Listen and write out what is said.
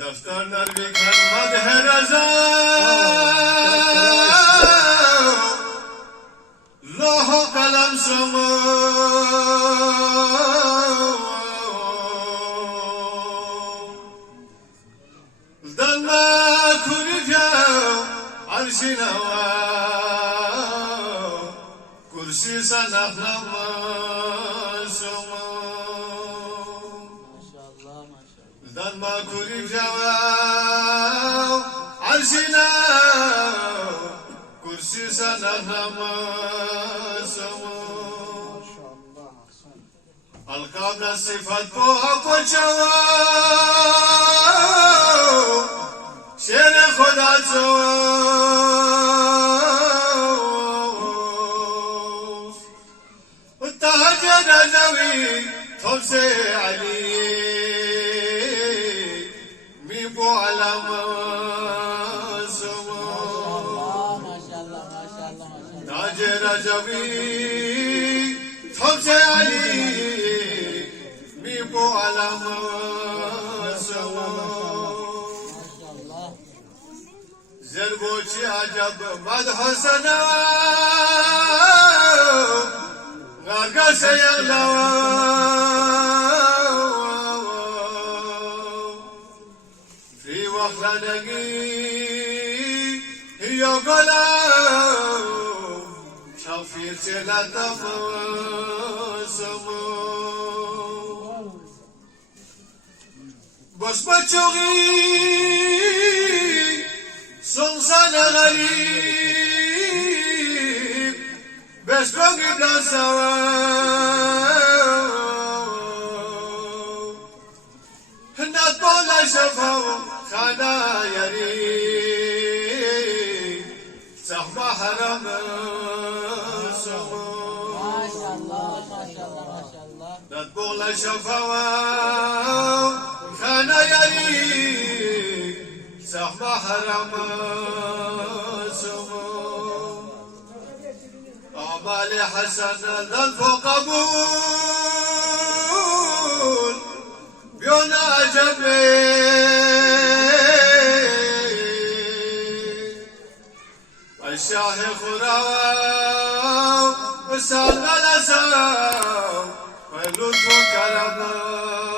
دفتر نرمی کن مده رضا لوح و قلم سما دل ما کنی پیام عرشی نوا کرسی سنخ نما سما دل ما کنی پیام عرشی نوا کرسی سنخ نما سما القاب نصفت بوها پچوا شیر خدا سوا تهجد نوی خمس علی می بو علم سوا تاج رجوی خمس علی می بو علم سوا زربوچی عجب مدح سنا غاقا سيغلوا في وخلنقي يقلا شافير سلطة سمو بس بچوغي سلسان غريب بس روغي بلا سوا هنات بولا شفاو خانا يريب سخما حرم سوا ما شاء الله ما شاء الله ما شاء الله هنات بولا شفاو خانا يريب سخما حرم سوا أعمال حسن ذنب قبول بيونا جبي الشاهي خراو وسال الأساو ويلوت كلامه